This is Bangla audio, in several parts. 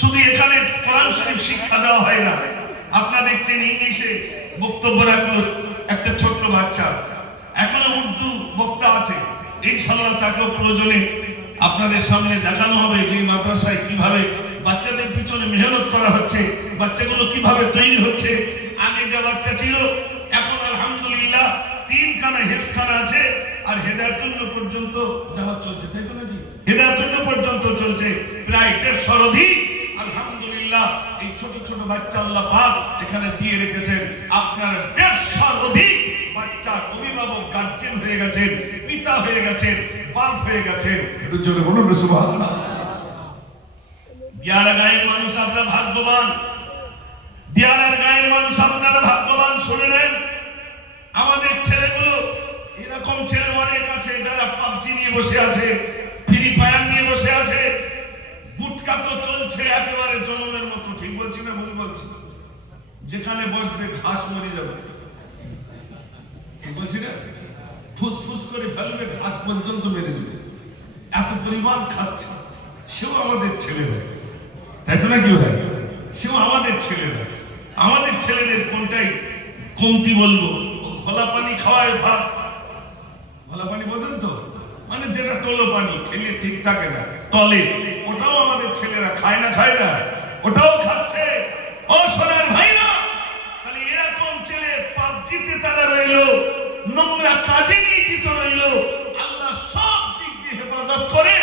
শুধু এখানে কোরআন শরীফ শিক্ষা দেওয়া হয় না, আপনারা দেখছেন ইংলিশে বক্তব্য রাখলো একটা ছোট্ট বাচ্চা, এখনো উর্দু বক্তা আছে, ইনশাআল্লাহ তাকেও প্রয়োজনে আপনাদের সামনে দেখানো হবে যে মাদ্রাসায় কিভাবে বাচ্চাদের পিছনে মেহনত করা হচ্ছে, বাচ্চাগুলো কিভাবে তৈরি হচ্ছে। আগে যা বাচ্চা ছিল, এখন আলহামদুলিল্লাহ 3 খানা হেফজখানা আছে, আর হেদায়েতুল্লাহ পর্যন্ত যাওয়া চলছে, তাই তো নাকি? হেদায়েতুল্লাহ পর্যন্ত চলছে, প্রায় 150 অধিক আলহামদুলিল্লাহ এই ছোট ছোট বাচ্চা আল্লাহ পাক এখানে দিয়ে রেখেছেন। আপনার 150 অধিক বাচ্চার অভিভাবক গার্জিয়ান হয়ে গেছেন, পিতা হয়ে গেছেন, বাপ হয়ে গেছেন। একটু জোরে বলুন সুবহানাল্লাহ। দিয়ারা গায়ের মানুষ আপনারা ভাগ্যবান, দিয়ারার গায়ের মানুষ আপনারা ভাগ্যবান। শুনে নেন, আমাদের ছেলেগুলো এরকম ছেলে অনেক আছে যারা পাবজি নিয়ে বসে আছে, ফ্রি ফায়ার নিয়ে বসে আছে, গুটকা তো চলছে একেবারে জনমের মতো। ঠিক বলছি না ভুল বলছি? যেখানে বসবে ঘাস মরে যাবে, ঠিক বলছি না? ফুসফুস করে ফেলবে, ঘাস পর্যন্ত মেরে দেবে, এত পরিমাণ খাচ্ছে। সেও আমাদের ছেলে ভাই, তাই তো নাকি ভাই? সেও আমাদের ছেলে ভাই। আমাদের ছেলেদের কোনটাই কমতি বলবো? ঘোলা পানি খাওয়ায় ভাত, ঘোলা পানি বোঝেন তো, মানে যেটা টলো পানি খেলে ঠিক থাকে না তলে, ওটাও আমাদের ছেলেরা খায় না, খায় না, ওটাও খাচ্ছে। ও সোনার ভাইরা, তাহলে এরকম ছেলে পাবজিতে তারা রইল, নোংরা কাজে নিয়োজিত রইল, আল্লাহ সব দিক দিয়ে হেফাজত করে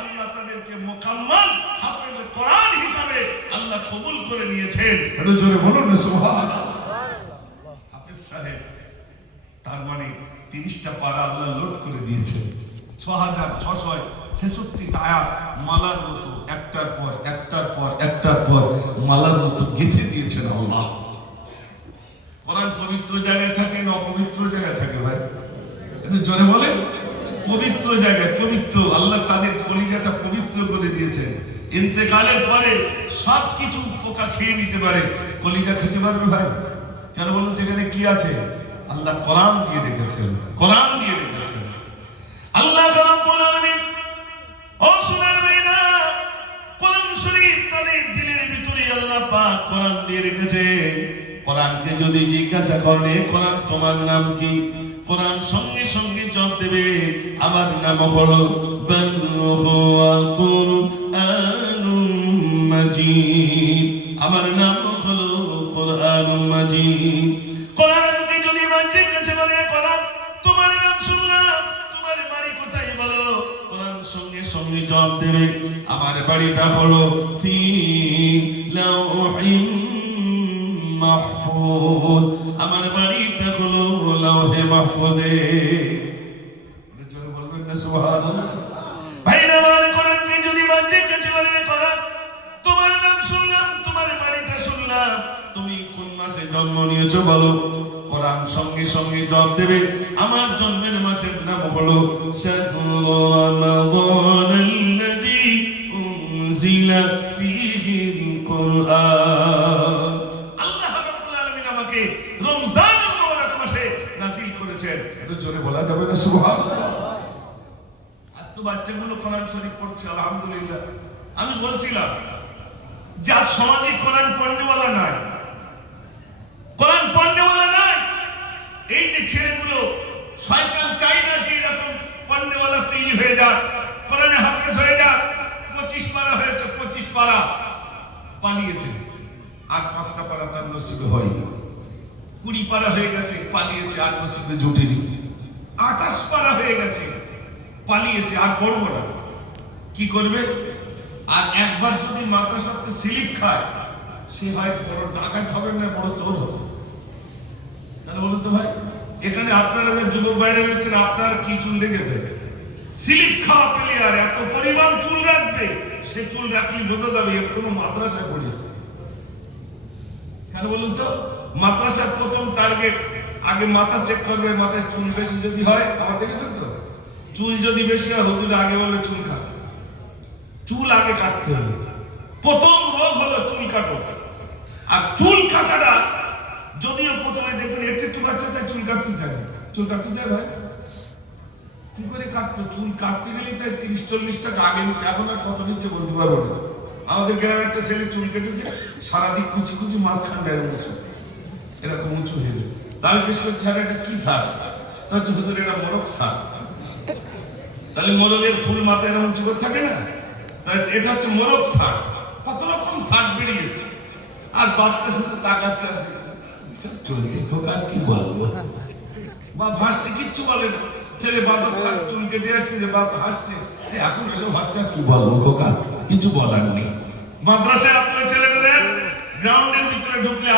আল্লাহ তাদেরকে মোকাম্মল হাফেজে কোরআন হিসাবে আল্লাহ কবুল করে নিয়েছেন। একটু জোরে বলুন সুবহানাল্লাহ। হাফেজ সাহেব, তার মানে 30টা পারা আল্লাহ লোড করে দিয়েছেন, 6666 আয়াত মালার মতো একটার পর একটার পর একটার পর মালার মতো গেঁথে দিয়েছেন আল্লাহ। কোরআন পবিত্র জায়গায় থাকে না অপবিত্র জায়গায় থাকে ভাই? একটু জোরে বলেন। পবিত্র জায়গায়, পবিত্র, আল্লাহ তাদের কলিজাটা পবিত্র করে দিয়েছেন। ইন্তেকালের পরে সব কিছু পোকা খেয়ে নিতে পারে, কলিজা খেতে পারবে ভাই? কেন বলুন তো? এখানে কি আছে? আল্লাহ কোরআন দিয়ে রেখেছেন, কোরআন দিয়ে রেখেছেন আল্লাহ রাব্বুল আলামিন। ও সোনার ভাইরা, কোরআন শরীফ তাদের দিলের ভিতরে আল্লাহ পাক কোরআন দিয়ে রেখেছে। কোরআনকে যদি জিজ্ঞাসা করে কোরআন তোমার নাম কি, কোরআন সঙ্গে সঙ্গে জবাব দেবে, আমার নাম হলো কুরআনুম মাজিদ, আমার নাম হলো কুরআনুম মাজিদ। কোরআনকে যদি জিজ্ঞাসা করে কোরআন তোমার নাম শুনলাম, তোমার বাড়ি কোথায় বলো, কোরআন সঙ্গে সঙ্গে জবাব দেবে, আমার বাড়িটা হলো ফি লাউহিম মাহফুজ, আমার বাড়িটা হলো লাউহে মাহফুজে। জোরে বলবেন না সুবহানাল্লাহ? ভাইরা আমার, কোরআনকে যদি জিজ্ঞাসা করে কোরআন তোমার নাম শুনলাম, তোমার বাড়িটা শুনলাম, তুমি কোন মাসে জন্ম নিয়েছো বলো, কোরআন সঙ্গে সঙ্গে জবাব দেবে, আমার জন্মের মাসের নাম হলো শাহরুর রমাদানাল্লাযী উনজিলা ফীহিল কুরআন। আল্লাহ রাব্বুল আলামিন আমাকে রমজানুল মুবারক মাসে নাযিল করেছেন। একটু জোরে বলা যাবে না সুবহানাল্লাহ? আজ তো বাচ্চাগুলো কোরআন শরীফ পড়ছে আলহামদুলিল্লাহ। আমি বলছিলাম যা সমাজে কোরআন পড়নেওয়ালা নাই, কোরআন পড়নেওয়ালা নাই, এই যে ছেলেগুলো, শয়তান চায় না যে এরকম পড়নেওয়ালা তৈরি হয়ে যাক, কোরআনে হাফেজ হয়ে যাক। 25 পারা হয়েছে, 25 পারা পালিয়েছে, আর 5টা পারা তার নসিবে হয়নি। 20 পারা হয়ে গেছে, পালিয়েছে, আর নসিবে জুটেনি। 28 পারা হয়ে গেছে, পালিয়েছে, আর করবো না। কি করবে? আর একবার যদি মাদ্রাসাতে স্লিপ খায়, সে হয় বড় ডাকাত হবে না বড় চোর হবে। তাহলে বলুন তো ভাই, এখানে আপনারা যে যুবক বাইরে রয়েছেন, আপনার কি চুল লেগেছে? স্লিপ খাওয়া ক্লিয়ার, এত পরিমাণ চুল রাখবে, সে চুল রাখলে বোঝা যাবে এর কোনো মাদ্রাসায় পড়েছে। কেন বলুন তো? মাদ্রাসার প্রথম টার্গেট আগে মাথা চেক করবে, মাথায় চুল বেশি যদি হয়, আমার দেখেছেন তো, চুল যদি বেশি হয় হুজুর আগে বলে চুল কাট, চুল আগে কাটতে হবে। প্রথম রোগ হলো চুল কাটো। আর চুল কাটাটা যদিও প্রথমে দেখবেন একটু বাচ্চাদের চুল কাটতে চায়, চুল কাটতে চায় ভাই, কি করে কাটবো? চুল কাটতে গেলে তাই 30-40 টাকা আগে নিতে, এখন আর কত নিচ্ছে বলতে পারবো না। আমাদের গ্রামে একটা ছেলে চুল কেটেছে, সারাদিন কুচি কুচি মাঝখানটা এরকম উঁচু, এরকম উঁচু হয়ে গেছে। তাই জিজ্ঞেস করছি আর এটা কি সার? তার হচ্ছে হুজুর এটা মোরগ সার। তাহলে মোরগের ফুল মাথায় এরকম উঁচু করে থাকে না, তাই এটা হচ্ছে মোরগ সার। কত রকম সার বেরিয়েছে, আর বাচ্চা শুধু তাকাচ্ছে চলতে হোক, আর কি বলবো, বা ভাসছে কিচ্ছু বলে না। ছেলে বাদক সার চুল কেটে যাচ্ছে, যে বাদ হাসছে, এখন এসব বাচ্চা কি বলবো খোকা, কিছু বলার নেই। মাদ্রাসায় আপনার ছেলেমেয়েদের গ্রাউন্ডের ভিতরে ঢুকলে